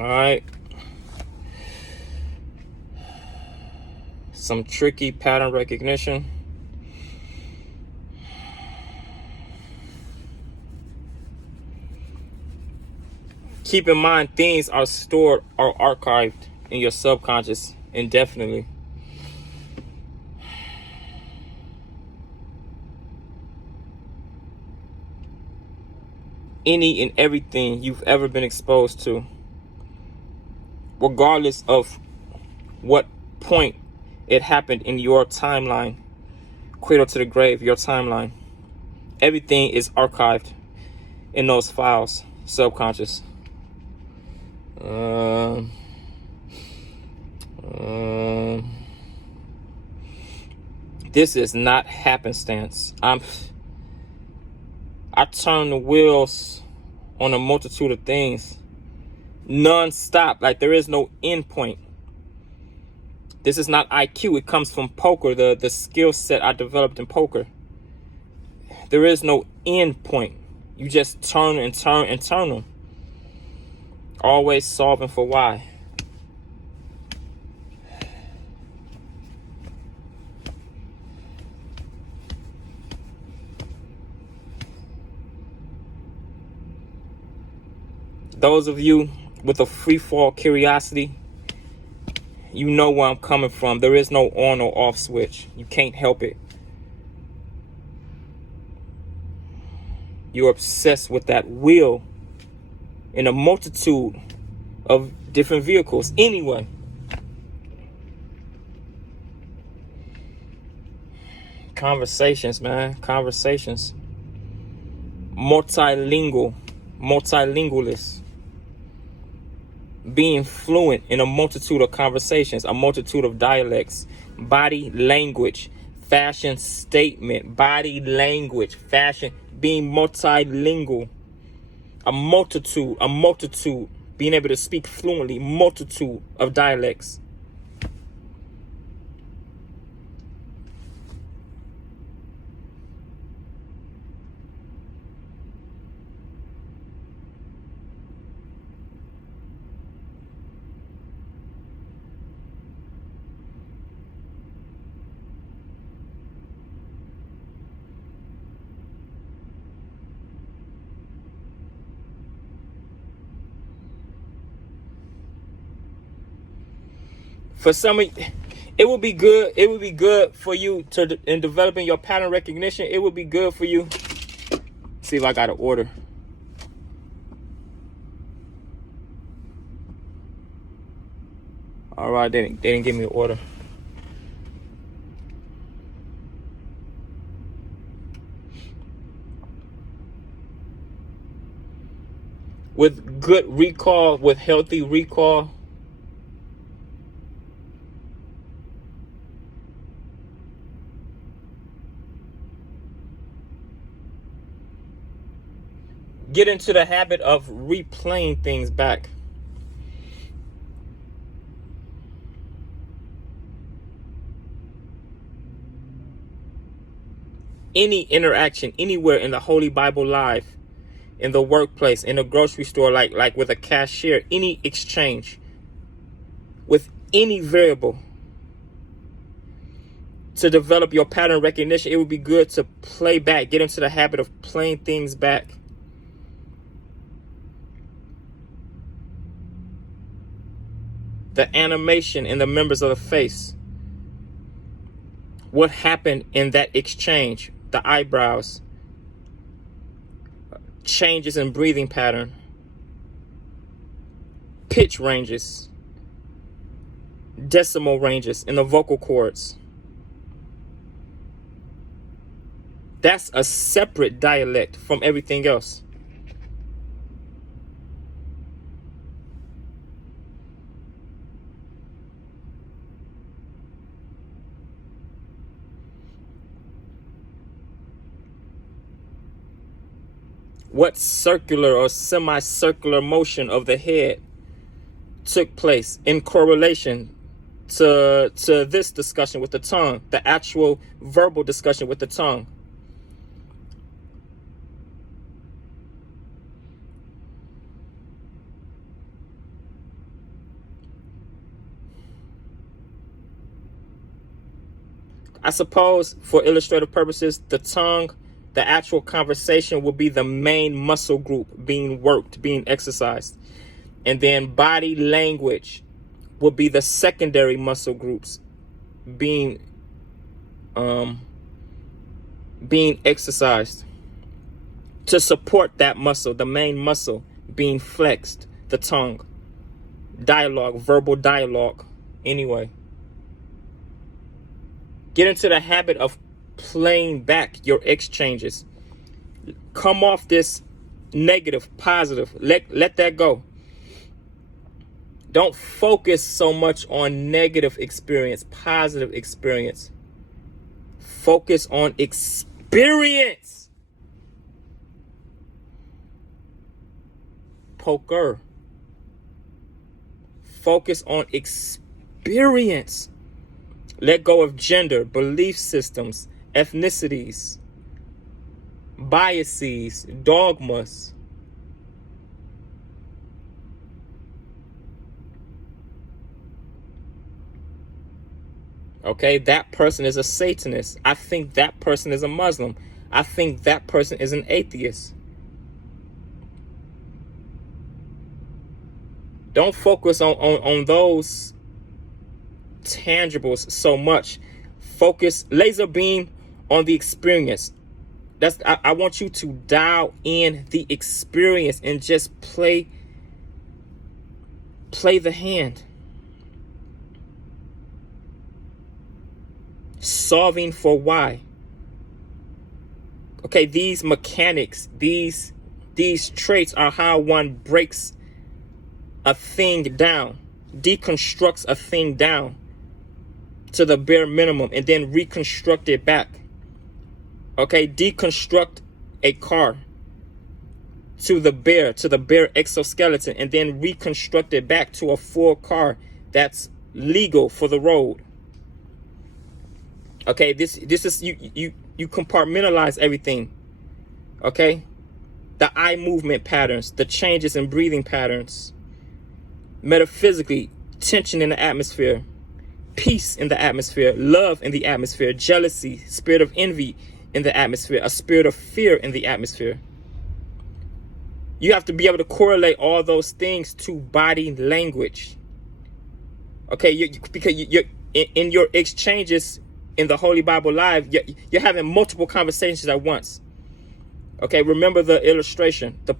All right. Some tricky pattern recognition. Keep in mind, things are stored or archived in your subconscious indefinitely. Any and everything you've ever been exposed to, regardless of what point it happened in your timeline, cradle to the grave, your timeline, everything is archived in those files, subconscious. This is not happenstance. I turn the wheels on a multitude of things non-stop, like there is no end point. This is not IQ. It comes from poker, the skill set I developed in poker. There is no end point. You just turn and turn and turn them. Always solving for why. Those of you with a free fall curiosity, you know where I'm coming from. There is no on or off switch. You can't help it. You're obsessed with that wheel in a multitude of different vehicles. Anyway, conversations, man. Conversations. Multilingualist. Being fluent in a multitude of conversations, a multitude of dialects, body language, fashion statement, body language, fashion, being multilingual, a multitude, being able to speak fluently, multitude of dialects. For some of you, it would be good. It would be good for you in developing your pattern recognition. It would be good for you. See if I got an order. All right, they didn't give me an order. With good recall, with healthy recall, get into the habit of replaying things back. Any interaction anywhere in the Holy Bible Live, in the workplace, in the grocery store, like with a cashier, any exchange with any variable, to develop your pattern recognition, it would be good to play back, get into the habit of playing things back. The animation in the members of the face. What happened in that exchange? The eyebrows. Changes in breathing pattern. Pitch ranges. Decimal ranges in the vocal cords. That's a separate dialect from everything else. What circular or semicircular motion of the head took place in correlation to this discussion with the tongue, the actual verbal discussion with the tongue? I suppose for illustrative purposes, the tongue, the actual conversation will be the main muscle group being worked, being exercised. And then body language will be the secondary muscle groups being exercised to support that muscle, the main muscle being flexed, the tongue. Dialogue, verbal dialogue. Anyway, get into the habit of playing back your exchanges. Come off this negative, positive. Let that go. Don't focus so much on negative experience, positive experience. Focus on experience. Poker. Focus on experience. Let go of gender, belief systems, ethnicities, biases, dogmas. Okay, that person is a Satanist. I think that person is a Muslim. I think that person is an atheist. Don't focus on those tangibles so much. Focus, laser beam on the experience. I want you to dial in the experience and just play the hand. Solving for why. Okay, these mechanics, these traits are how one breaks a thing down, deconstructs a thing down to the bare minimum and then reconstruct it back. Okay, deconstruct a car to the bare exoskeleton and then reconstruct it back to a full car that's legal for the road. Okay, this is you compartmentalize everything. Okay, the eye movement patterns, the changes in breathing patterns. Metaphysically, tension in the atmosphere, peace in the atmosphere, love in the atmosphere, jealousy, spirit of envy in the atmosphere, a spirit of fear in the atmosphere. You have to be able to correlate all those things to body language. Okay, because you're in your exchanges in the Holy Bible Live, you're having multiple conversations at once. Okay, remember the illustration, of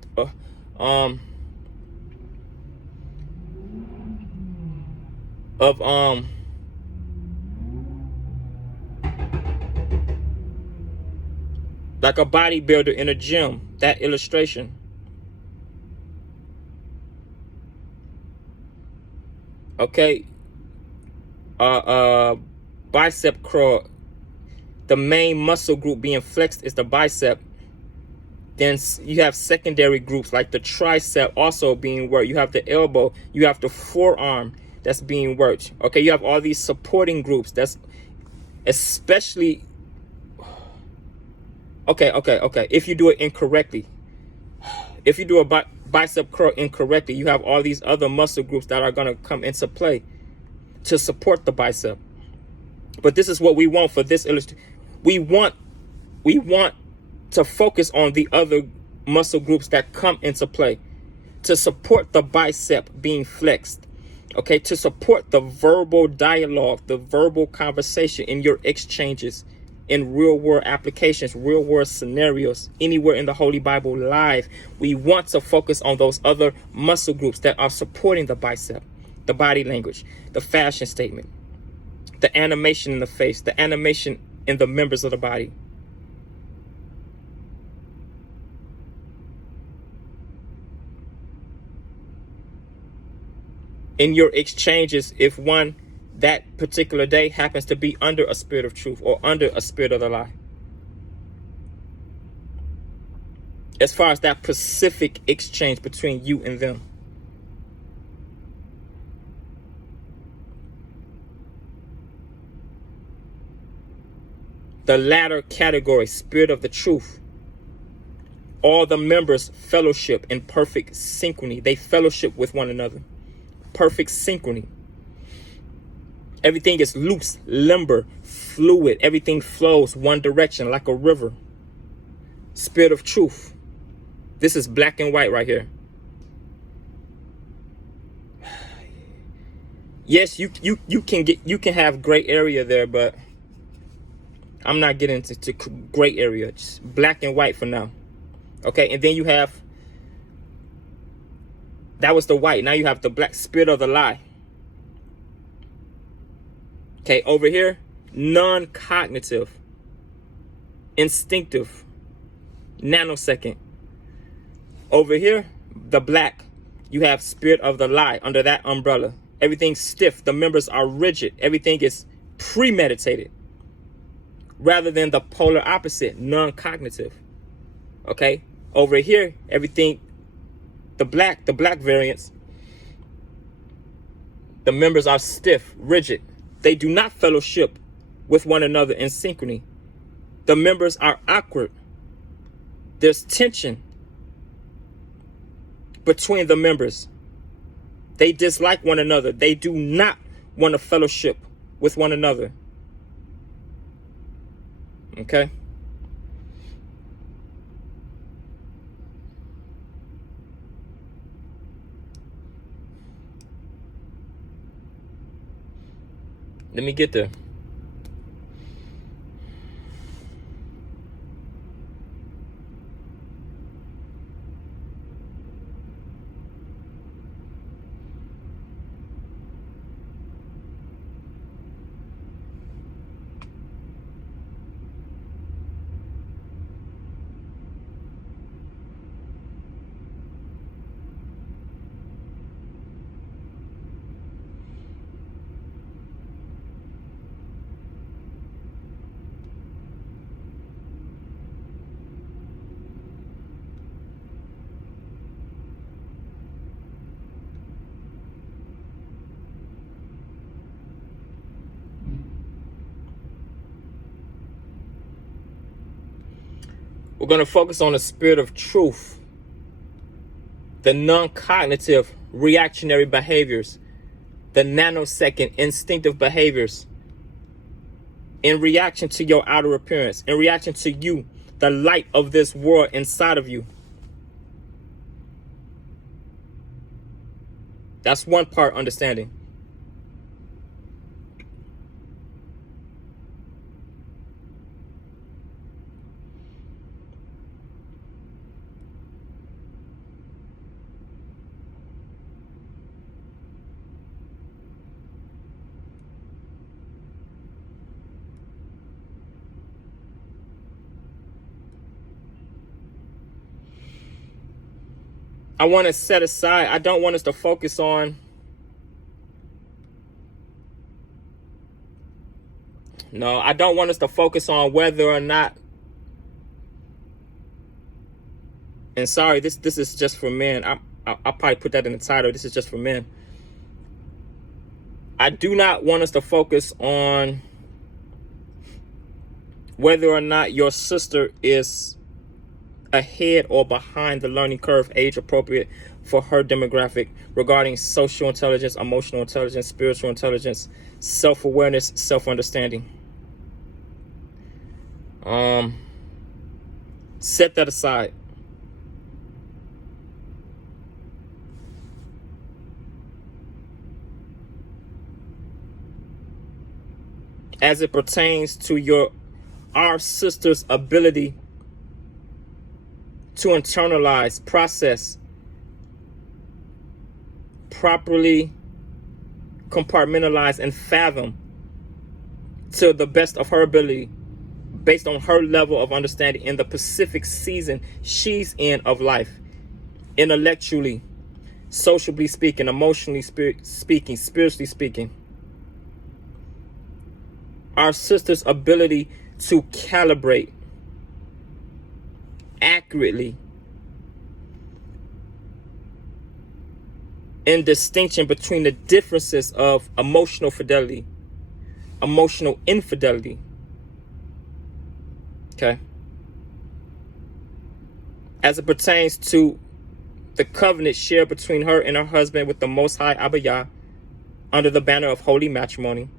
like a bodybuilder in a gym, that illustration. Okay, bicep curl, the main muscle group being flexed is the bicep. Then you have secondary groups like the tricep also being worked. You have the elbow, you have the forearm that's being worked. Okay, you have all these supporting groups. That's especially okay. If you do it incorrectly, if you do a bicep curl incorrectly, you have all these other muscle groups that are going to come into play to support the bicep. But this is what we want for this illustration. We want to focus on the other muscle groups that come into play to support the bicep being flexed. Okay, to support the verbal dialogue, the verbal conversation in your exchanges, in real world applications, real world scenarios, anywhere in the Holy Bible Live. We want to focus on those other muscle groups that are supporting the bicep, the body language, the fashion statement, the animation in the face, the animation in the members of the body. In your exchanges, if one that particular day happens to be under a spirit of truth or under a spirit of the lie. As far as that specific exchange between you and them. The latter category, spirit of the truth. All the members fellowship in perfect synchrony. They fellowship with one another. Perfect synchrony. Everything is loose, limber, fluid. Everything flows one direction like a river. Spirit of truth. This is black and white right here. Yes, you can have gray area there, but I'm not getting into gray area. Just black and white for now. Okay, and then you have, that was the white. Now you have the black, spirit of the lie. Okay, over here, non-cognitive, instinctive, nanosecond. Over here, the black, you have spirit of the lie under that umbrella. Everything's stiff. The members are rigid. Everything is premeditated. Rather than the polar opposite, non-cognitive. Okay? Over here, everything, the black variance, the members are stiff, rigid. They do not fellowship with one another in synchrony. The members are awkward. There's tension between the members. They dislike one another. They do not want to fellowship with one another. Okay? Let me get there. We're going to focus on the spirit of truth, the non-cognitive reactionary behaviors, the nanosecond instinctive behaviors in reaction to your outer appearance, in reaction to you, the light of this world inside of you. That's one part understanding. I want to set aside, I don't want us to focus on, I don't want us to focus on whether or not, and sorry, this is just for men. I'll probably put that in the title. This is just for men. I do not want us to focus on whether or not your sister is ahead or behind the learning curve, age appropriate for her demographic, regarding social intelligence, emotional intelligence, spiritual intelligence, self-awareness, self-understanding. Set that aside. As it pertains to our sister's ability to internalize, process, properly compartmentalize, and fathom to the best of her ability, based on her level of understanding in the specific season she's in of life, intellectually, socially speaking, emotionally speaking, spiritually speaking. Our sister's ability to calibrate accurately in distinction between the differences of emotional fidelity, emotional infidelity. Okay. As it pertains to the covenant shared between her and her husband with the Most High Abba Yah under the banner of holy matrimony,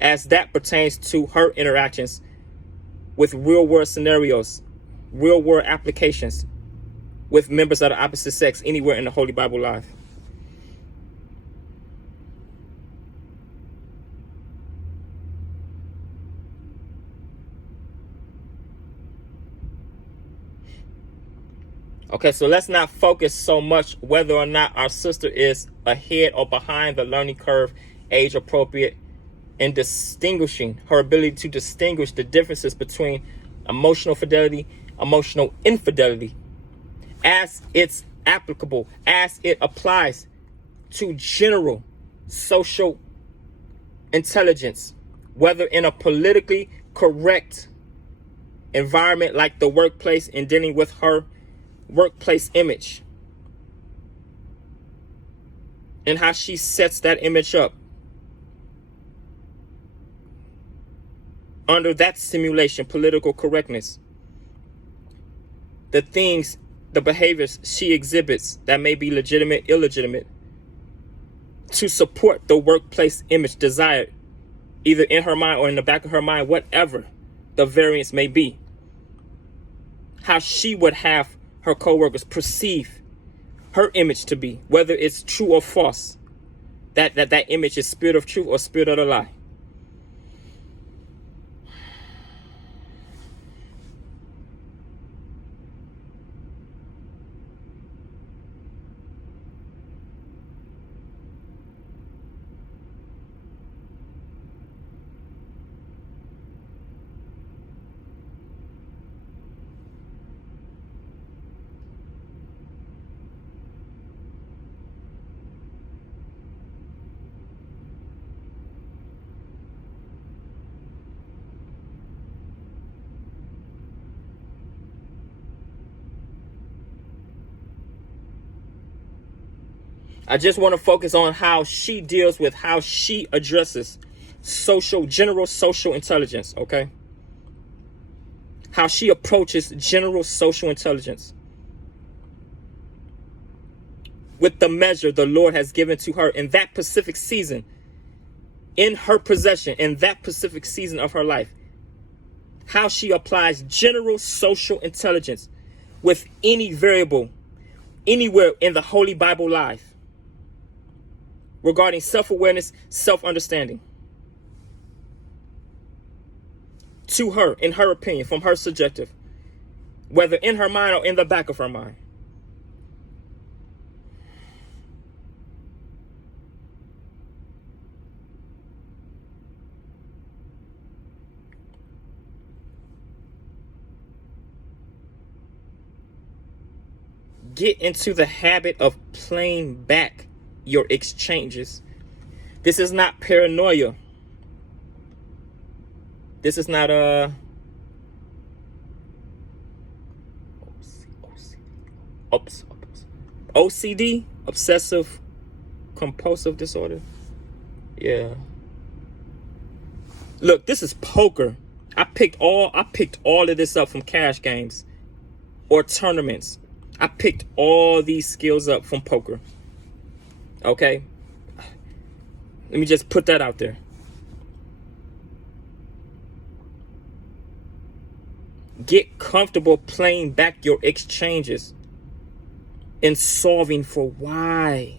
as that pertains to her interactions with real world scenarios, real world applications with members of the opposite sex anywhere in the Holy Bible life. Okay, so let's not focus so much whether or not our sister is ahead or behind the learning curve, age appropriate, in distinguishing her ability to distinguish the differences between emotional fidelity, emotional infidelity, as it's applicable, as it applies to general social intelligence, whether in a politically correct environment like the workplace, in dealing with her workplace image and how she sets that image up under that simulation, political correctness, the things, the behaviors she exhibits that may be legitimate, illegitimate, to support the workplace image desired, either in her mind or in the back of her mind, whatever the variance may be. How she would have her coworkers perceive her image to be, whether it's true or false, that image is spirit of truth or spirit of the lie. I just want to focus on how she deals with, how she addresses general social intelligence, okay? How she approaches general social intelligence with the measure the Lord has given to her in that specific season, in her possession, in that specific season of her life. How she applies general social intelligence with any variable, anywhere in the Holy Bible life, regarding self-awareness, self-understanding. To her, in her opinion, from her subjective, whether in her mind or in the back of her mind. Get into the habit of playing back your exchanges. This is not paranoia. This is not OCD, obsessive compulsive disorder. Yeah. Look, this is poker. I picked all of this up from cash games or tournaments. I picked all these skills up from poker. Okay? Let me just put that out there. Get comfortable playing back your exchanges and solving for why.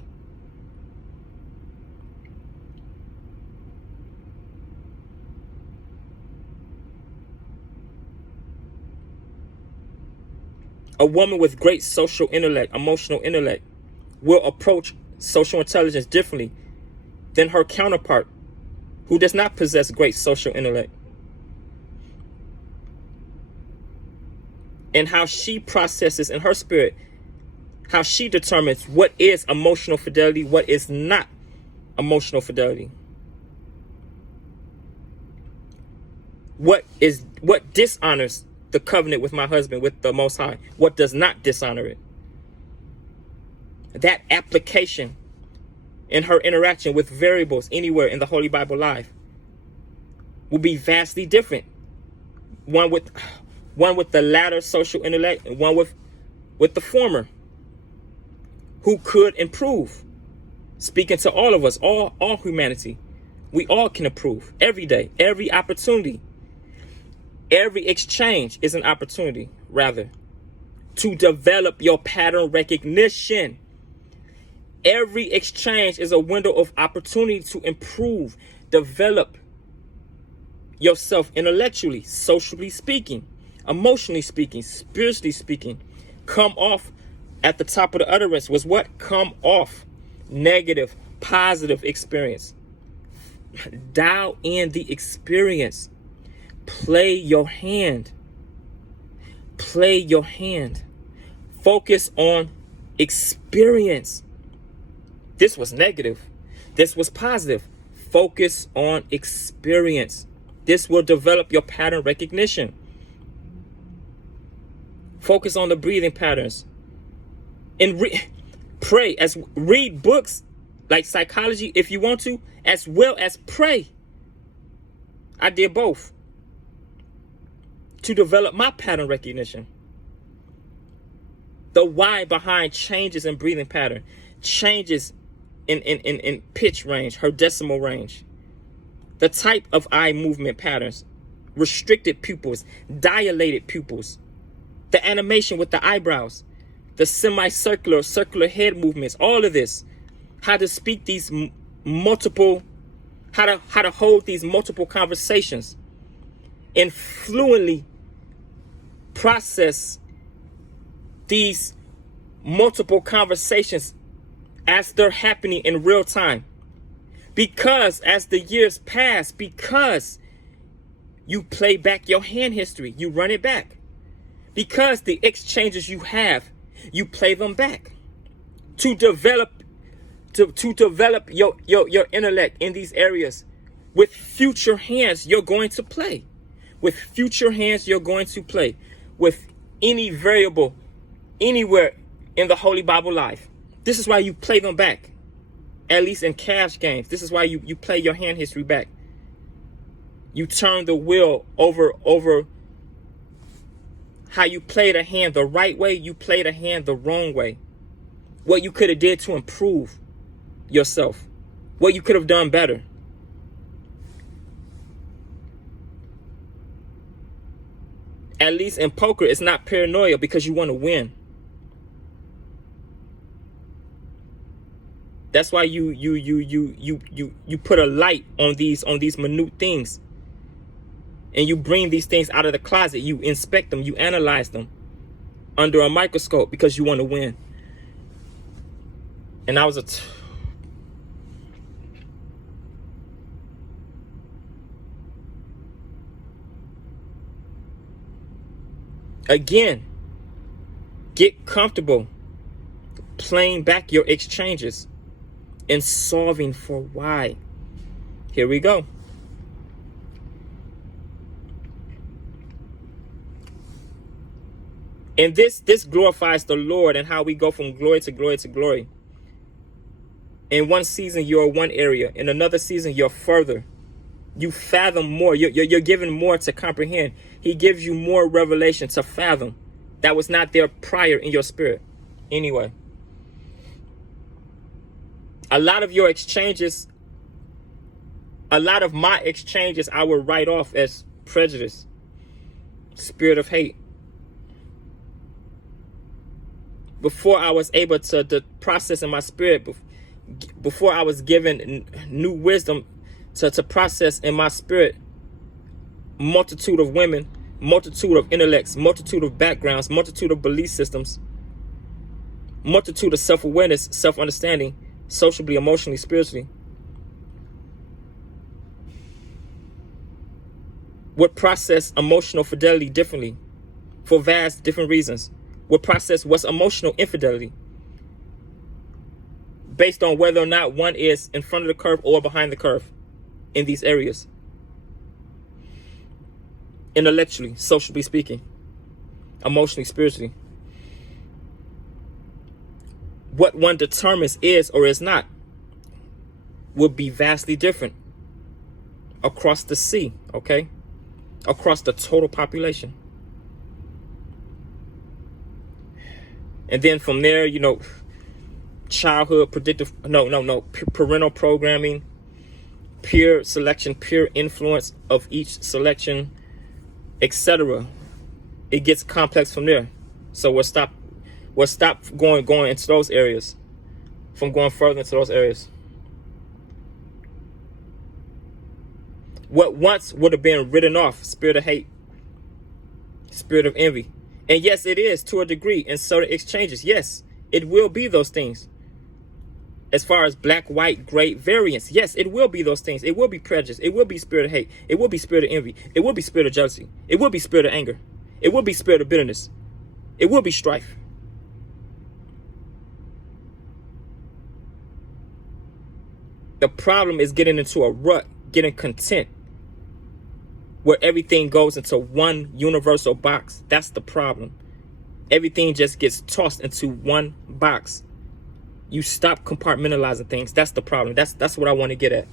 A woman with great social intellect, emotional intellect, will approach social intelligence differently than her counterpart who does not possess great social intellect. And how she processes in her spirit, how she determines what is emotional fidelity, what is not emotional fidelity. What dishonors the covenant with my husband, with the Most High? What does not dishonor it? That application in her interaction with variables anywhere in the Holy Bible life will be vastly different. One with the latter social intellect, and one with the former, who could improve, speaking to all of us, all humanity, We all can improve every day, every opportunity. Every exchange is an opportunity, rather, to develop your pattern recognition. Every exchange is a window of opportunity to improve, develop yourself intellectually, socially speaking, emotionally speaking, spiritually speaking. Come off at the top of the utterance was what? Come off. Negative, positive experience. Dial in the experience. Play your hand. Play your hand. Focus on experience. This was negative. This was positive. Focus on experience. This will develop your pattern recognition. Focus on the breathing patterns. And pray, read books like psychology if you want to, as well as pray. I did both to develop my pattern recognition. The why behind changes in breathing pattern, changes in pitch range, her decimal range, the type of eye movement patterns, restricted pupils, dilated pupils, the animation with the eyebrows, the semicircular, circular head movements, all of this, how to speak these multiple, how to hold these multiple conversations and fluently process these multiple conversations as they're happening in real time. Because as the years pass, because you play back your hand history, you run it back. Because the exchanges you have, you play them back to develop your intellect in these areas. With future hands, you're going to play. With future hands, you're going to play with any variable anywhere in the Holy Bible life. This is why you play them back, at least in cash games. This is why you play your hand history back. You turn the wheel over how you played a hand the right way, you played a hand the wrong way. What you could have did to improve yourself. What you could have done better. At least in poker, it's not paranoia because you want to win. That's why you put a light on these minute things. And you bring these things out of the closet. You inspect them. You analyze them under a microscope because you want to win. And I was again, get comfortable playing back your exchanges and solving for why. Here we go. And this glorifies the Lord and how we go from glory to glory to glory. In one season, you're one area. In another season, you're further. You fathom more. You're given more to comprehend. He gives you more revelation to fathom that was not there prior in your spirit. Anyway, a lot of your exchanges, a lot of my exchanges, I would write off as prejudice, spirit of hate. Before I was able to process in my spirit, before I was given new wisdom to process in my spirit, multitude of women, multitude of intellects, multitude of backgrounds, multitude of belief systems, multitude of self-awareness, self-understanding, socially, emotionally, spiritually, would process emotional fidelity differently for vast different reasons. Would process what's emotional infidelity based on whether or not one is in front of the curve or behind the curve in these areas. Intellectually, socially speaking, emotionally, spiritually. What one determines is or is not would be vastly different across the sea, okay? Across the total population. And then from there, childhood parental programming, peer selection, peer influence of each selection, etc. It gets complex from there. So we'll stop going into those areas, from going further into those areas. What once would have been written off, spirit of hate, spirit of envy. And yes, it is to a degree in certain exchanges. Yes, it will be those things. As far as black, white, gray, variance, yes, it will be those things. It will be prejudice. It will be spirit of hate. It will be spirit of envy. It will be spirit of jealousy. It will be spirit of anger. It will be spirit of bitterness. It will be strife. The problem is getting into a rut, getting content, where everything goes into one universal box. That's the problem. Everything just gets tossed into one box. You stop compartmentalizing things. That's the problem. That's what I want to get at.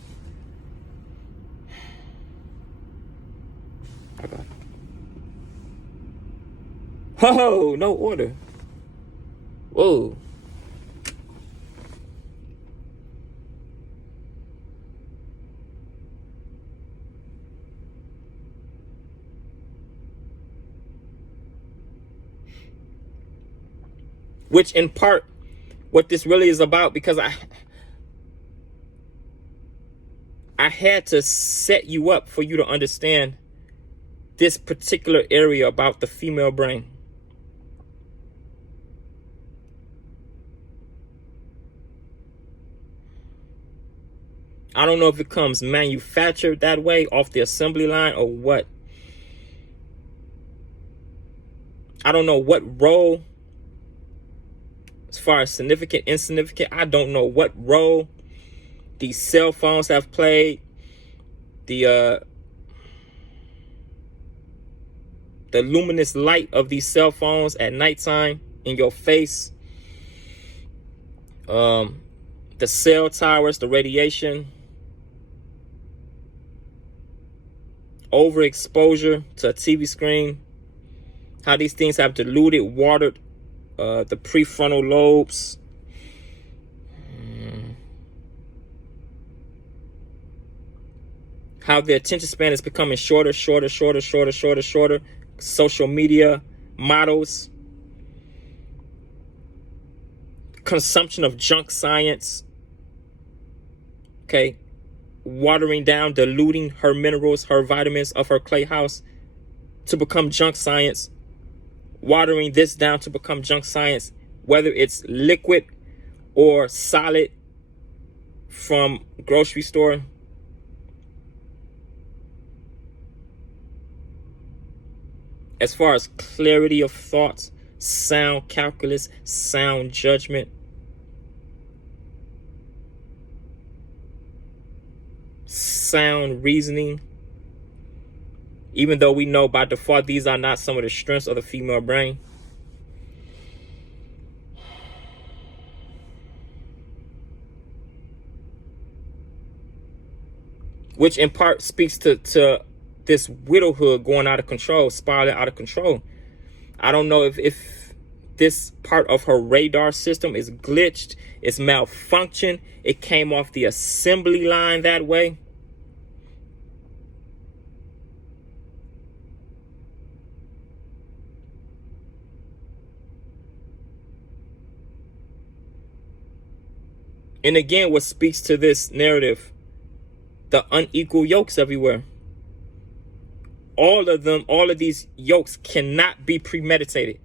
Okay. Oh, no order. Whoa. Which in part, what this really is about, because I had to set you up for you to understand this particular area about the female brain. I don't know if it comes manufactured that way off the assembly line or what. I don't know what role, as far as significant, insignificant, I don't know what role these cell phones have played. The luminous light of these cell phones at nighttime in your face. The cell towers, the radiation. Overexposure to a TV screen. How these things have diluted, watered the prefrontal lobes. How the attention span is becoming shorter. Social media models. Consumption of junk science. Okay. Watering down, diluting her minerals, her vitamins of her clay house to become junk science. Watering this down to become junk science, whether it's liquid or solid from grocery store. As far as clarity of thoughts, sound calculus, sound judgment, sound reasoning, even though we know by default these are not some of the strengths of the female brain. Which in part speaks to this widowhood going out of control, spiraling out of control. I don't know if this part of her radar system is glitched, it's malfunctioned, it came off the assembly line that way. And again, what speaks to this narrative, the unequal yokes everywhere. All of these yokes cannot be premeditated.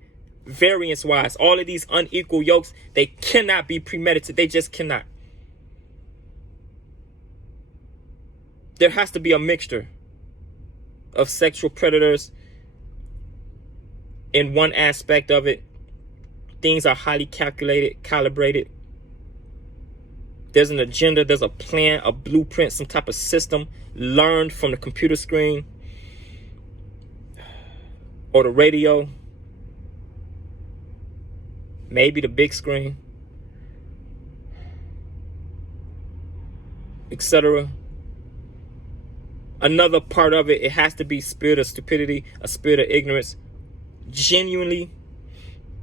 Variance wise, all of these unequal yokes, they cannot be premeditated. They just cannot. There has to be a mixture of sexual predators in one aspect of it. Things are highly calculated, calibrated. There's an agenda, there's a plan, a blueprint, some type of system learned from the computer screen or the radio, maybe the big screen, etc. Another part of it, it has to be spirit of stupidity, a spirit of ignorance, genuinely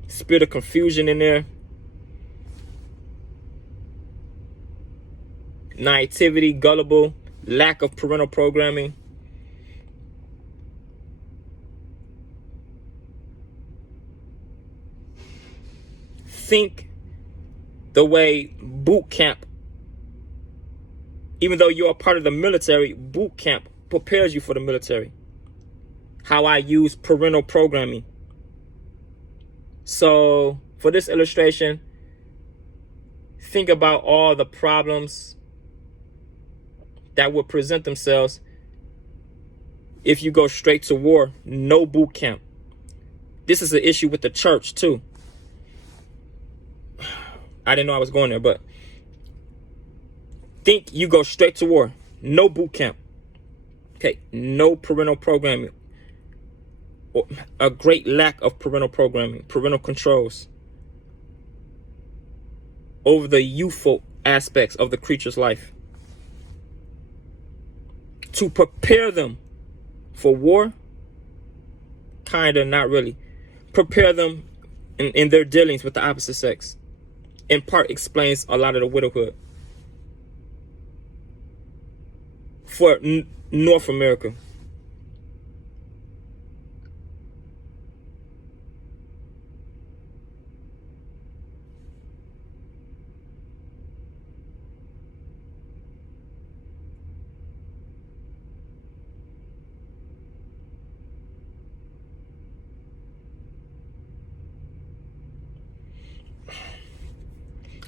spirit of confusion in there. Naivety, gullible, lack of parental programming. Think the way boot camp, even though you're a part of the military, boot camp prepares you for the military. How I use parental programming. So for this illustration, think about all the problems that would present themselves if you go straight to war, no boot camp. This is an issue with the church too. I didn't know I was going there, but think you go straight to war, no boot camp. Okay, no parental programming. Or a great lack of parental programming, parental controls over the youthful aspects of the creature's life. To prepare them for war, kinda, not really. Prepare them in their dealings with the opposite sex. In part explains a lot of the widowhood for North America.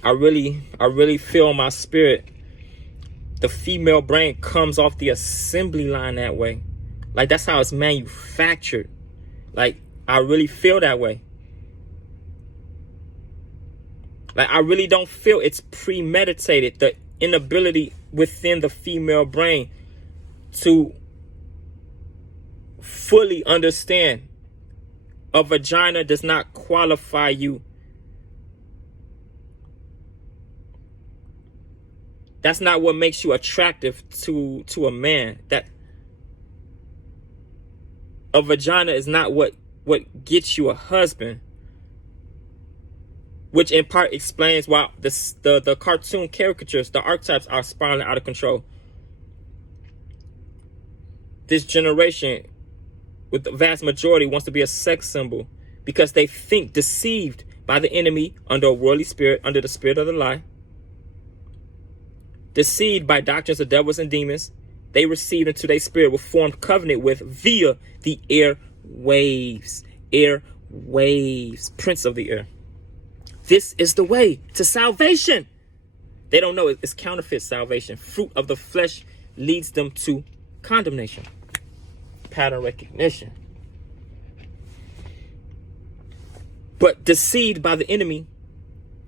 I really feel in my spirit the female brain comes off the assembly line that way. Like, that's how it's manufactured. Like, I really feel that way. Like, I really don't feel it's premeditated. The inability within the female brain to fully understand a vagina does not qualify you. That's not what makes you attractive to a man. That a vagina is not what gets you a husband. Which in part explains why the cartoon caricatures, the archetypes are spiraling out of control. This generation, with the vast majority, wants to be a sex symbol because they think, deceived by the enemy under a worldly spirit, under the spirit of the lie. Deceived by doctrines of devils and demons, they received into their spirit, were formed covenant with via the air waves, prince of the air. This is the way to salvation. They don't know it's counterfeit salvation. Fruit of the flesh leads them to condemnation. Pattern recognition. But deceived by the enemy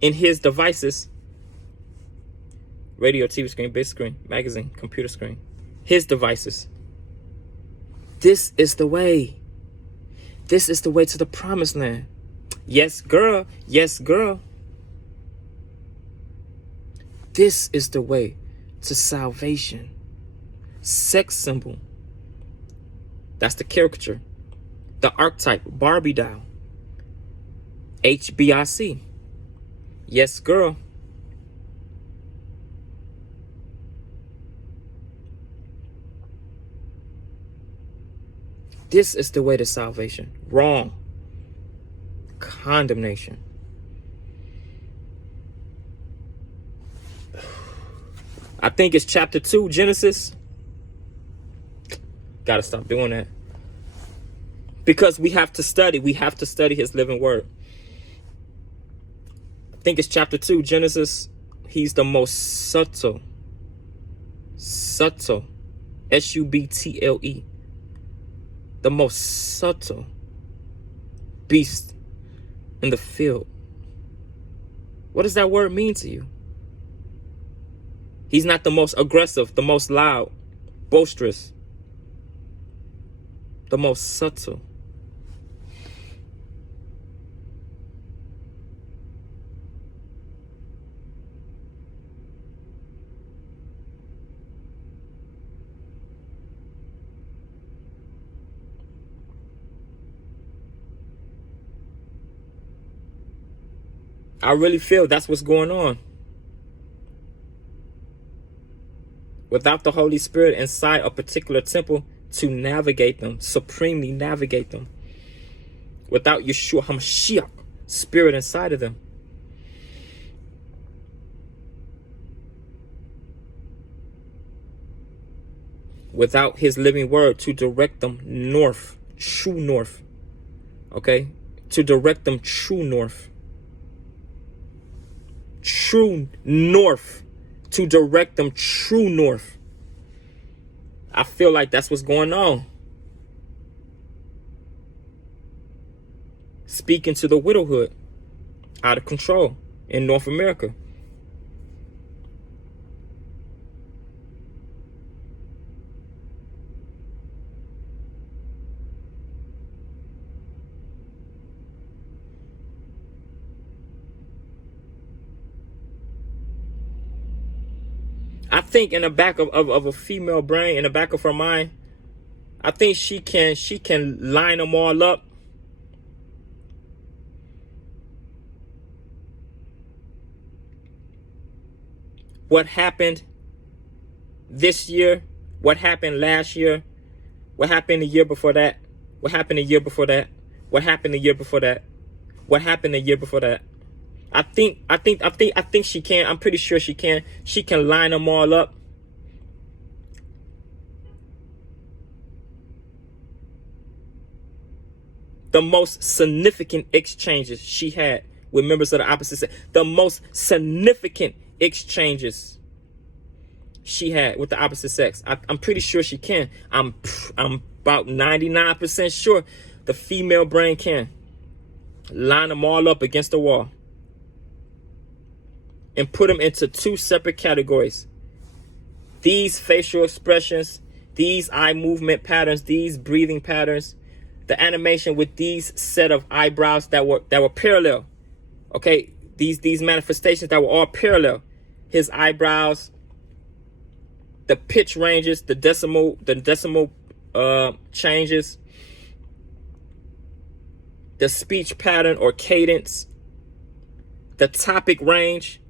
in his devices, radio, TV screen, big screen, magazine, computer screen, his devices. This is the way. This is the way to the promised land. Yes, girl. Yes, girl. This is the way to salvation. Sex symbol. That's the caricature. The archetype, Barbie doll. HBIC. Yes, girl. This is the way to salvation. Wrong. Condemnation. I think it's chapter 2, Genesis. Gotta stop doing that. Because we have to study. We have to study his living word. I think it's chapter 2, Genesis. He's the most subtle. Subtle. S-U-B-T-L-E. The most subtle beast in the field. What does that word mean to you? He's not the most aggressive, the most loud, boisterous, the most subtle. I really feel that's what's going on. without the Holy Spirit inside a particular temple to navigate them, supremely navigate them, without Yeshua HaMashiach spirit inside of them. Without his living word to direct them north, true north. Okay? To direct them true north. True north. To direct them true north. I feel like that's what's going on. Speaking to the widowhood. Out of control in North America. I think in the back of a female brain, in the back of her mind, I think she can line them all up. What happened this year? What happened last year? What happened the year before that? What happened the year before that? What happened the year before that? What happened the year before that? I think she can. I'm pretty sure she can. She can line them all up. The most significant exchanges she had with members of the opposite sex. The most significant exchanges she had with the opposite sex. I'm pretty sure she can. I'm about 99% sure the female brain can line them all up against the wall and put them into two separate categories. These facial expressions, these eye movement patterns, these breathing patterns, the animation with these set of eyebrows that were parallel. Okay, these manifestations that were all parallel. His eyebrows, the pitch ranges, the decimal changes, the speech pattern or cadence, the topic range,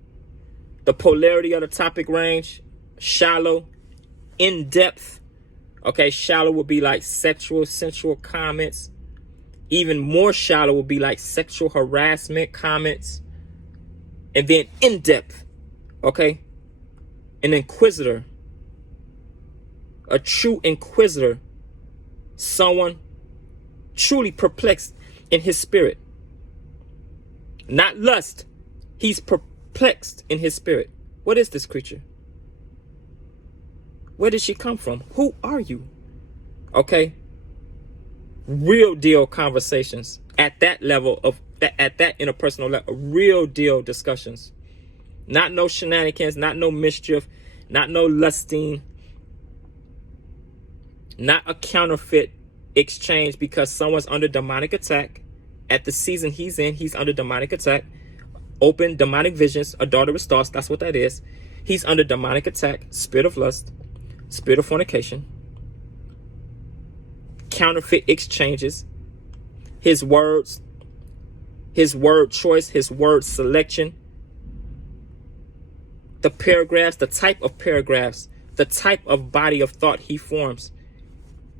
the polarity of the topic range, shallow, in-depth. Okay, shallow would be like sexual, sensual comments. Even more shallow would be like sexual harassment comments. And then in-depth, okay? An inquisitor, a true inquisitor, someone truly perplexed in his spirit. Not lust, he's perplexed in his spirit. What is this creature? Where did she come from? Who are you? Okay. Real deal conversations at that level of at that interpersonal level, real deal discussions. Not no shenanigans, not no mischief, not no lusting, not a counterfeit exchange because someone's under demonic attack. At the season he's in, he's under demonic attack. Open demonic visions, adulterous thoughts, that's what that is. He's under demonic attack, spirit of lust, spirit of fornication, counterfeit exchanges, his words, his word choice, his word selection, the paragraphs, the type of paragraphs, the type of body of thought he forms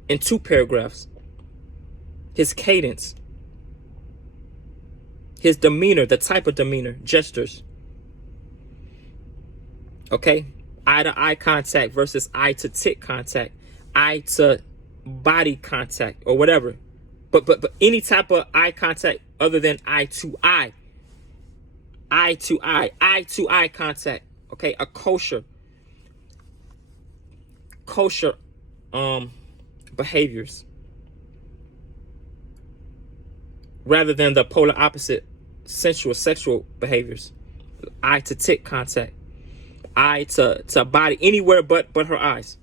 in two paragraphs, his cadence, his demeanor, the type of demeanor, gestures. Okay? Eye to eye contact versus eye to tit contact, eye to body contact or whatever. But any type of eye contact other than eye to eye. Eye to eye contact. Okay, a kosher behaviors. Rather than the polar opposite, sensual, sexual behaviors. Eye to tit contact. Eye to body, anywhere but her eyes.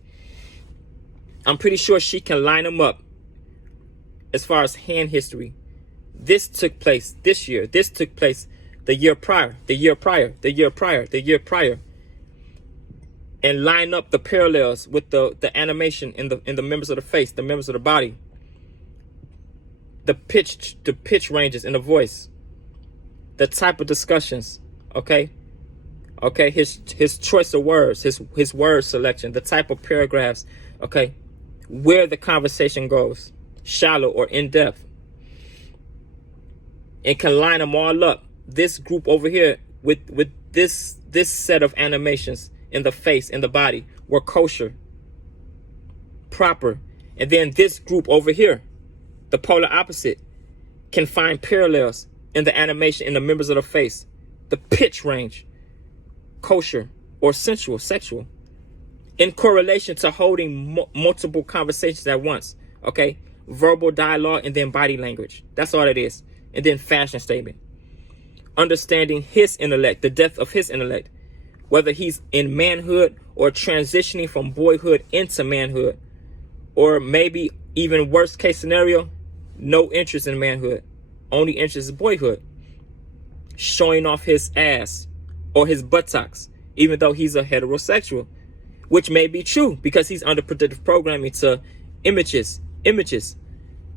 I'm pretty sure she can line them up as far as hand history. This took place this year. This took place the year prior, the year prior, the year prior, the year prior. And line up the parallels with the animation in the members of the face, the members of the body. The pitch ranges in the voice. The type of discussions, okay? Okay, his choice of words, his word selection, the type of paragraphs, okay, where the conversation goes, shallow or in depth, and can line them all up. This group over here with this set of animations in the face, in the body, were kosher, proper, and then this group over here, the polar opposite, can find parallels in the animation in the members of the face, the pitch range, kosher or sensual, sexual, in correlation to holding multiple conversations at once. Okay, verbal dialogue and then body language. That's all it is. And then fashion statement. Understanding his intellect, the depth of his intellect, whether he's in manhood or transitioning from boyhood into manhood, or maybe even worst case scenario, no interest in manhood, only interest in boyhood, showing off his ass or his buttocks, even though he's a heterosexual, which may be true because he's under predictive programming to images,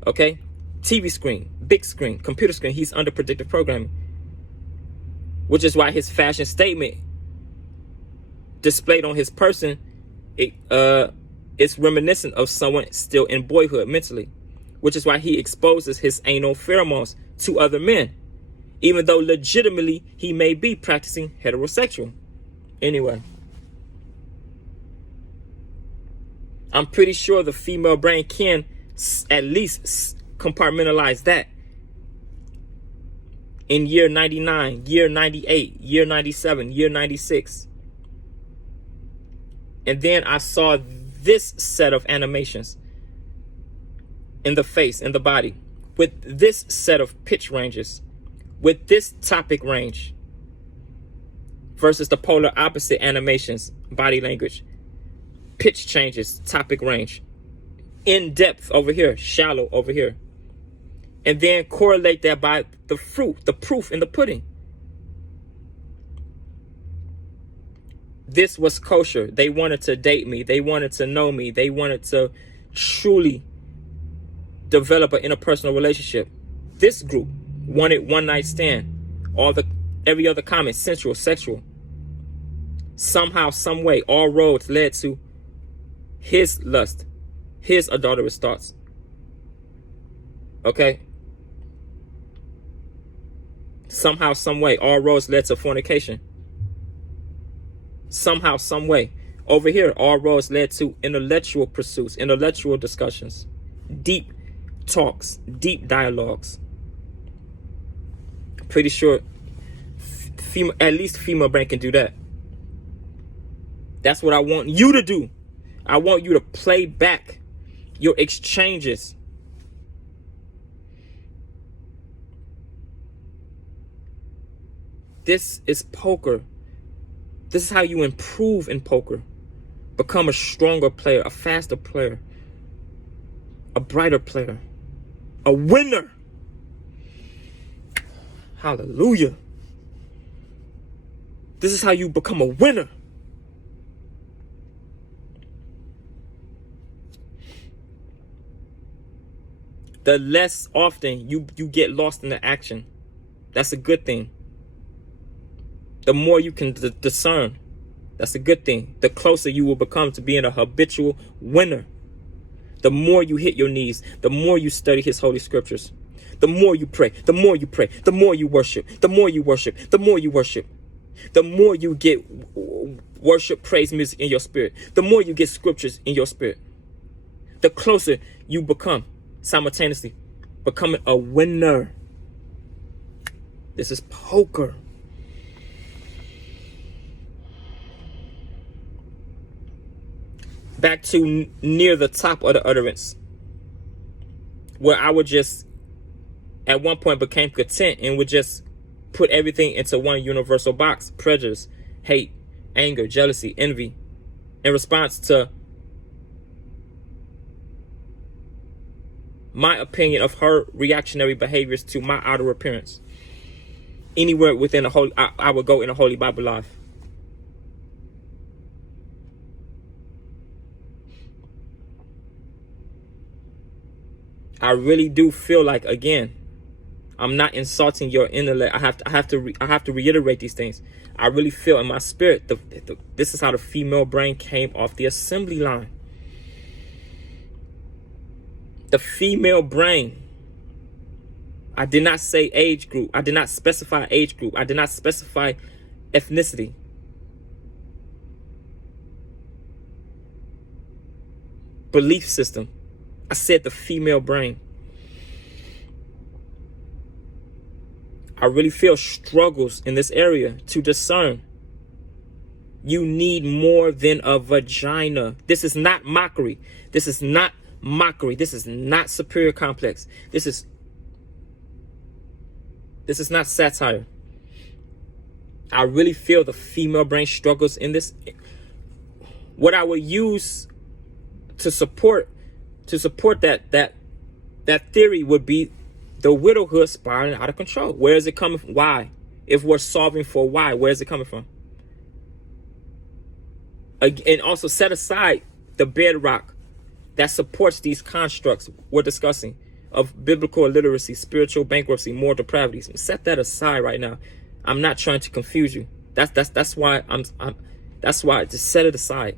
okay? TV screen, big screen, computer screen, he's under predictive programming, which is why his fashion statement displayed on his person, it's reminiscent of someone still in boyhood mentally, which is why he exposes his anal pheromones to other men, even though legitimately he may be practicing heterosexual. Anyway, I'm pretty sure the female brain can at least compartmentalize that. In year 99, year 98, year 97, year 96. And then I saw this set of animations in the face, in the body, with this set of pitch ranges, with this topic range, versus the polar opposite animations, body language, pitch changes, topic range, in depth over here, shallow over here. And then correlate that by the fruit, the proof in the pudding. This was kosher. They wanted to date me. They wanted to know me. They wanted to truly develop an interpersonal relationship. This group wanted one night stand. Every other comment, sensual, sexual. Somehow, some way, all roads led to his lust, his adulterous thoughts. Okay? Somehow, some way, all roads led to fornication. Somehow, some way, over here, all roads led to intellectual pursuits, intellectual discussions, deep talks, deep dialogues. Pretty sure at least female brain can do that. That's what I want you to do. I want you to play back your exchanges. This is poker. This is how you improve in poker. Become a stronger player, a faster player, a brighter player, a winner. Hallelujah. This is how you become a winner. The less often you get lost in the action. That's a good thing. The more you can discern, that's a good thing. The closer you will become to being a habitual winner. The more you hit your knees, the more you study his holy scriptures. The more you pray, the more you pray, the more you worship, the more you worship, the more you worship. The more you get worship, praise music in your spirit, the more you get scriptures in your spirit. The closer you become simultaneously becoming a winner. This is poker. Back to near the top of the utterance, where I would just at one point became content and would just put everything into one universal box: prejudice, hate, anger, jealousy, envy, in response to my opinion of her reactionary behaviors to my outer appearance. Anywhere within the holy, I would go in a Holy Bible life. I really do feel like, again, I'm not insulting your intellect. I have to reiterate these things. I really feel in my spirit this is how the female brain came off the assembly line. The female brain. I did not say age group. I did not specify age group. I did not specify ethnicity. Belief system. I said the female brain. I really feel struggles in this area to discern. You need more than a vagina. This is not mockery. This is not mockery. This is not superior complex. This is not satire. I really feel the female brain struggles in this. What I would use to support that theory would be the widowhood spiraling out of control. Where is it coming from? Why? If we're solving for why, where is it coming from? And also set aside the bedrock that supports these constructs we're discussing of biblical illiteracy, spiritual bankruptcy, moral depravities. Set that aside right now. I'm not trying to confuse you. That's why that's why I just set it aside.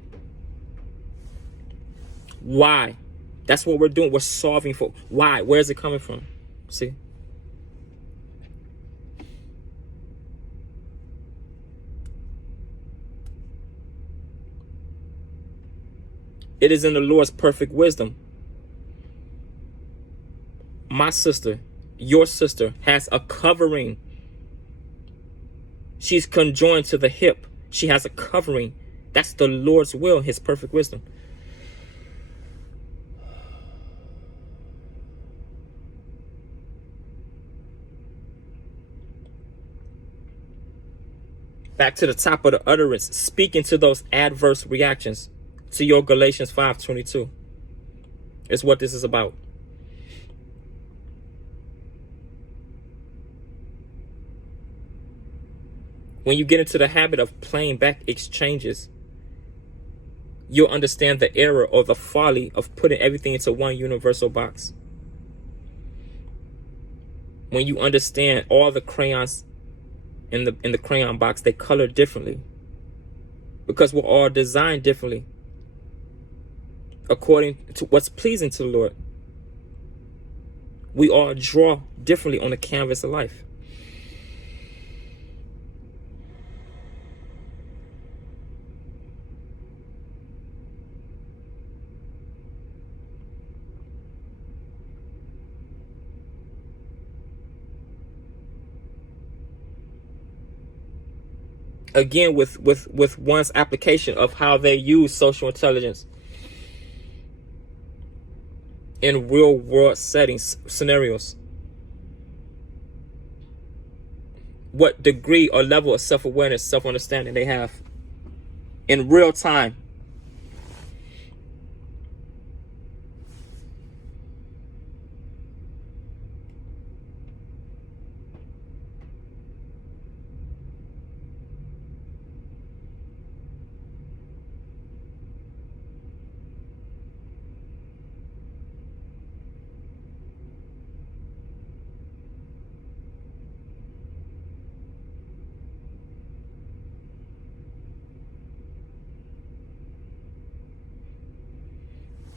Why? That's what we're doing. We're solving for why. Where is it coming from? See? It is in the Lord's perfect wisdom. My sister, your sister, has a covering. She's conjoined to the hip. She has a covering. That's the Lord's will, his perfect wisdom. Back to the top of the utterance, speaking to those adverse reactions, to your Galatians 5:22. Is what this is about. When you get into the habit of playing back exchanges, you'll understand the error or the folly of putting everything into one universal box. When you understand all the crayons in the crayon box, they color differently because we're all designed differently according to what's pleasing to the Lord. We all draw differently on the canvas of life. Again, with one's application of how they use social intelligence in real world settings, scenarios. What degree or level of self-awareness, self-understanding they have in real time.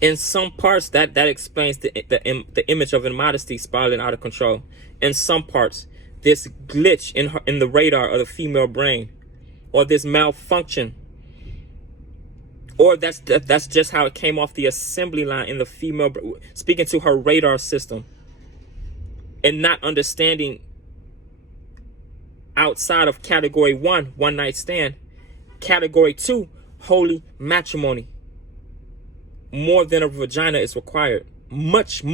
In some parts, that explains the image of immodesty spiraling out of control. In some parts, this glitch in the radar of the female brain, or this malfunction, or that's just how it came off the assembly line in the female, speaking to her radar system, and not understanding outside of category 1, one night stand, category 2, holy matrimony. More than a vagina is required. Much.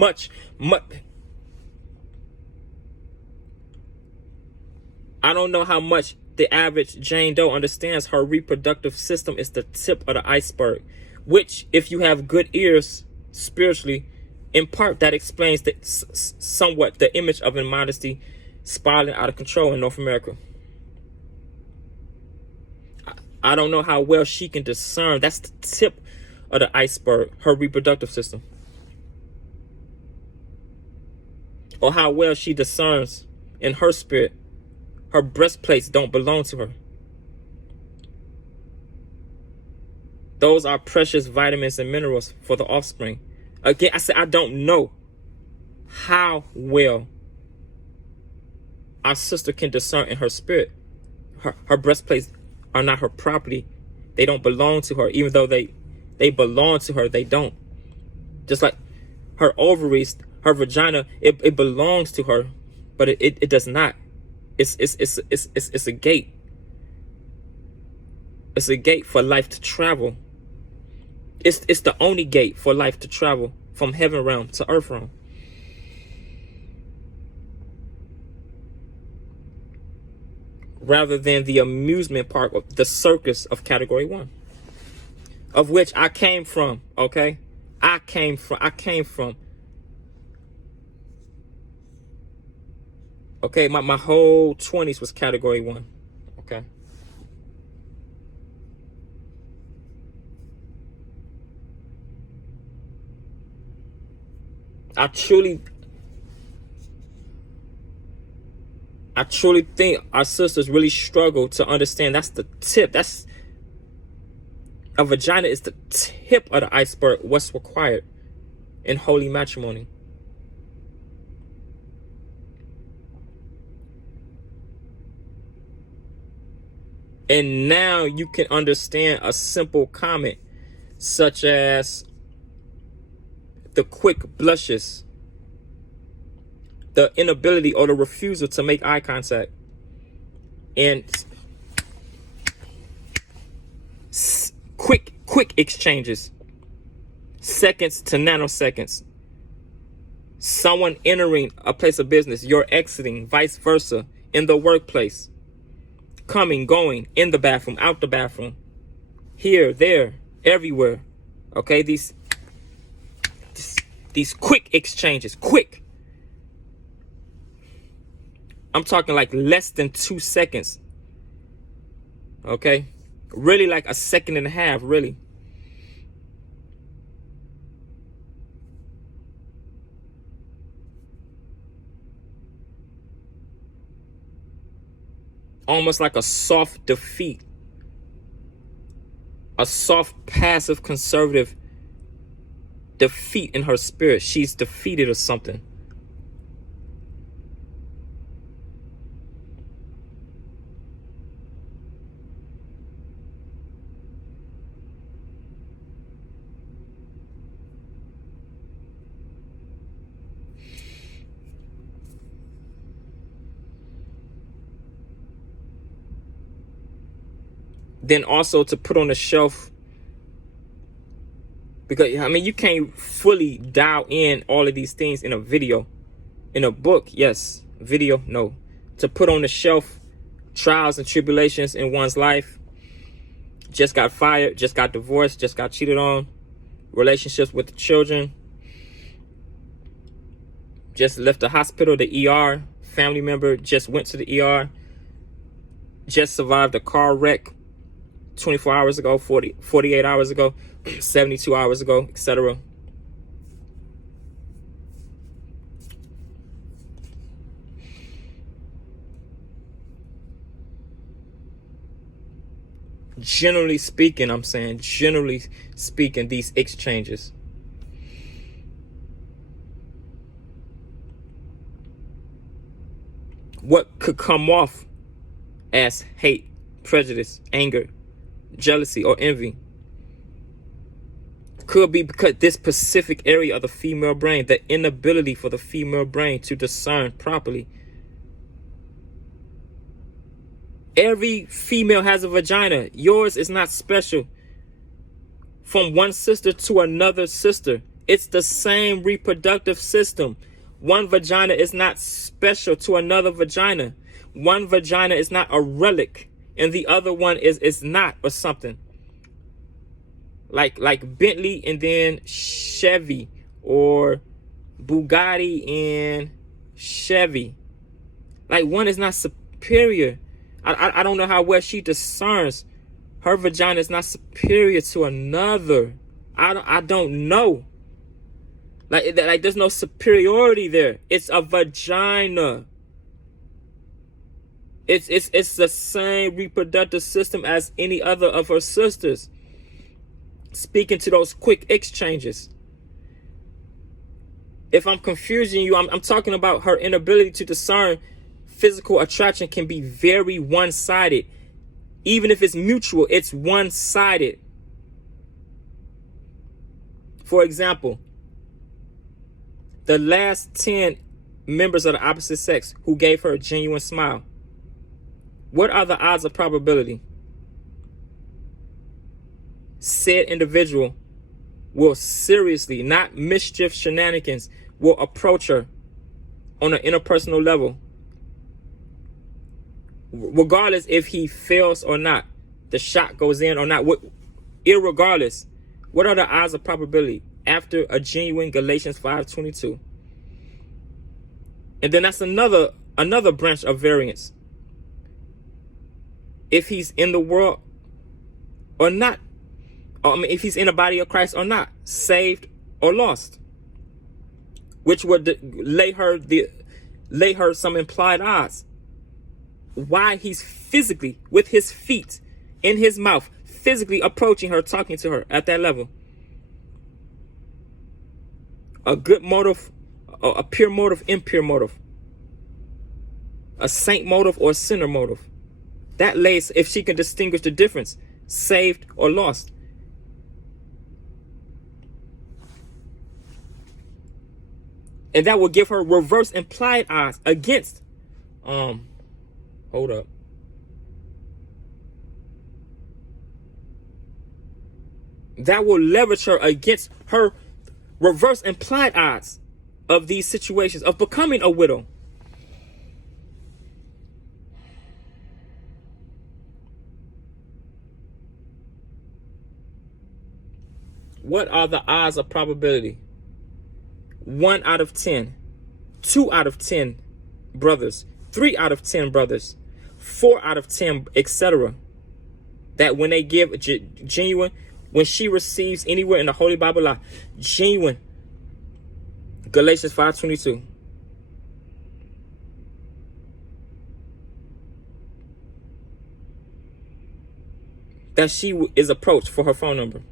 I don't know how much the average Jane Doe understands her reproductive system is the tip of the iceberg, which, if you have good ears spiritually, in part that explains somewhat the image of immodesty spiraling out of control in North America. I don't know how well she can discern. That's the tip of the iceberg, her reproductive system. or how well she discerns in her spirit her breastplates don't belong to her. Those are precious vitamins and minerals for the offspring. Again, I said I don't know how well our sister can discern in her spirit. Her breastplates are not her property. They don't belong to her. Even though they belong to her, they don't. Just like her ovaries, her vagina, it belongs to her, but it does not. It's a gate. It's a gate for life to travel. It's the only gate for life to travel from heaven realm to earth realm. Rather than the amusement park, of the circus of category 1, of which I came from. Okay, I came from. Okay, my whole 20s was category 1. Okay. I truly think our sisters really struggle to understand that's the tip. That's a vagina is the tip of the iceberg. What's required in holy matrimony. And now you can understand a simple comment such as the quick blushes, the inability or the refusal to make eye contact, and quick exchanges, seconds to nanoseconds. Someone entering a place of business, you're exiting, vice versa, in the workplace, coming, going, in the bathroom, out the bathroom, here, there, everywhere. Okay, these quick exchanges, quick. I'm talking like less than 2 seconds. Okay, really like a second and a half, really. Almost like a soft defeat, a soft passive conservative defeat in her spirit. She's defeated or something. Then also to put on the shelf, because I mean you can't fully dial in all of these things in a video. In a book, yes. Video, no. To put on the shelf, trials and tribulations in one's life. Just got fired, just got divorced, just got cheated on, relationships with the children, just left the hospital, the ER, family member just went to the ER, just survived a car wreck 24 hours ago, 48 hours ago, 72 hours ago, etc. Generally speaking, I'm saying, generally speaking, these exchanges. What could come off as hate, prejudice, anger, jealousy, or envy could be because this specific area of the female brain, the inability for the female brain to discern properly. Every female has a vagina. Yours is not special from one sister to another sister. It's the same reproductive system. One vagina is not special to another vagina. One vagina is not a relic and the other one is not, or something. Like Bentley and then Chevy, or Bugatti and Chevy. Like one is not superior. I don't know how well she discerns. Her vagina is not superior to another. I don't know. Like there's no superiority there. It's a vagina. It's the same reproductive system as any other of her sisters. Speaking to those quick exchanges. If I'm confusing you, I'm talking about her inability to discern physical attraction can be very one-sided. Even if it's mutual, it's one-sided. For example, the last 10 members of the opposite sex who gave her a genuine smile, what are the odds of probability? Said individual will seriously, not mischief shenanigans, will approach her on an interpersonal level, regardless if he fails or not, the shot goes in or not. Irregardless, what are the odds of probability after a genuine Galatians 5:22? And then that's another branch of variance. If he's in the world or not, if he's in the body of Christ or not, saved or lost, which would lay her some implied odds. Why he's physically, with his feet in his mouth, physically approaching her, talking to her at that level. A good motive, a pure motive, impure motive. A saint motive or a sinner motive. That lays, if she can distinguish the difference, saved or lost. And that will give her reverse implied odds against, hold up. That will leverage her against her reverse implied odds of these situations, of becoming a widow. What are the odds of probability? 1 out of 10, 2 out of 10 brothers, 3 out of 10 brothers, 4 out of 10, etc. That when they give genuine, when she receives anywhere in the Holy Bible law, genuine, Galatians 5:22. That she is approached for her phone number.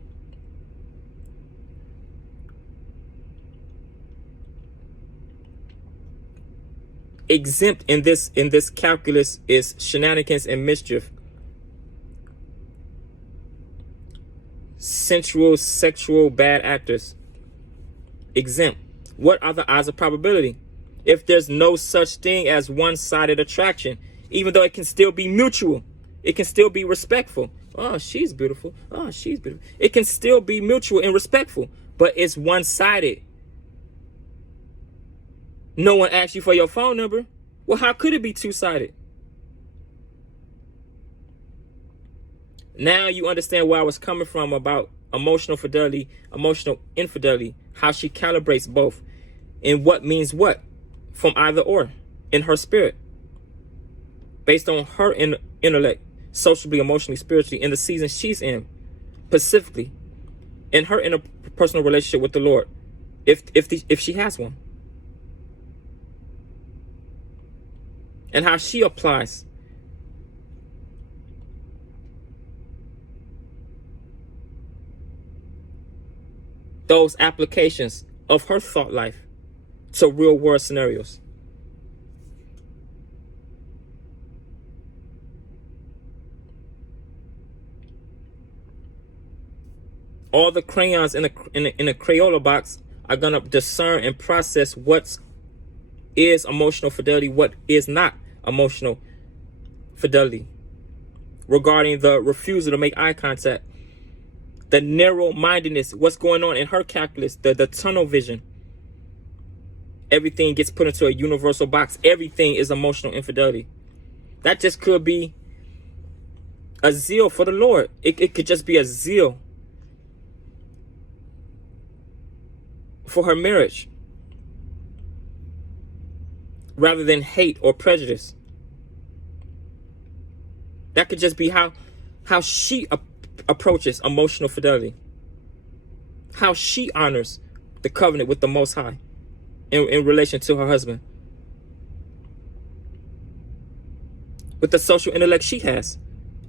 Exempt in this calculus is shenanigans and mischief, sensual, sexual, bad actors. Exempt. What are the odds of probability? If there's no such thing as one-sided attraction, even though it can still be mutual, it can still be respectful. Oh, she's beautiful. Oh, she's beautiful. It can still be mutual and respectful, but it's one-sided. No one asked you for your phone number. Well, how could it be two-sided? Now you understand where I was coming from about emotional fidelity, emotional infidelity, how she calibrates both, and what means what from either or in her spirit, based on her intellect, socially, emotionally, spiritually, in the season she's in, specifically in her interpersonal relationship with the Lord, if she has one. And how she applies those applications of her thought life to real world scenarios. All the crayons in a Crayola box are gonna discern and process what is emotional fidelity, what is not emotional fidelity, regarding the refusal to make eye contact, the narrow-mindedness, what's going on in her calculus, the tunnel vision. Everything gets put into a universal box. Everything is emotional infidelity. That just could be a zeal for the Lord. It could just be a zeal for her marriage, rather than hate or prejudice. That could just be how she approaches emotional fidelity, how she honors the covenant with the Most High in relation to her husband, with the social intellect she has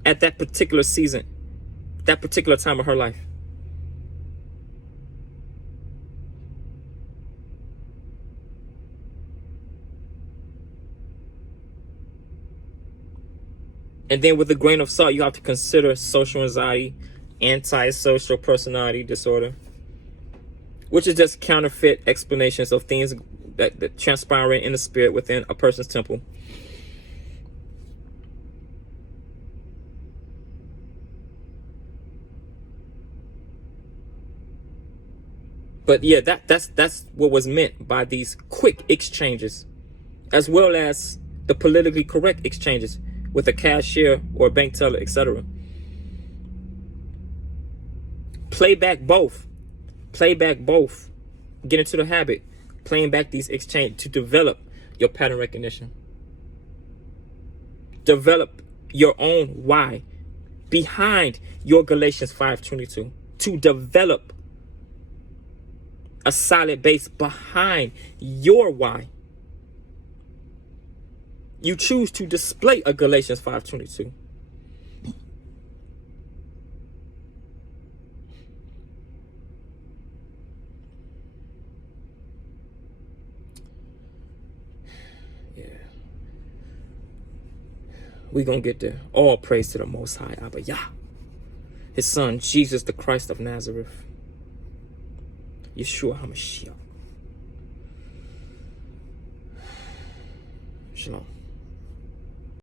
at that particular season, that particular time of her life. And then with a grain of salt, you have to consider social anxiety, antisocial personality disorder, which is just counterfeit explanations of things that transpire in the spirit within a person's temple. But yeah, that's what was meant by these quick exchanges, as well as the politically correct exchanges with a cashier or a bank teller, etc. Play back both. Play back both. Get into the habit playing back these exchanges to develop your pattern recognition. Develop your own why behind your Galatians 5:22. To develop a solid base behind your why. You choose to display a Galatians 5:22. Yeah. We're going to get there. All praise to the Most High, Abba Yah. His son, Jesus the Christ of Nazareth. Yeshua HaMashiach. Shalom.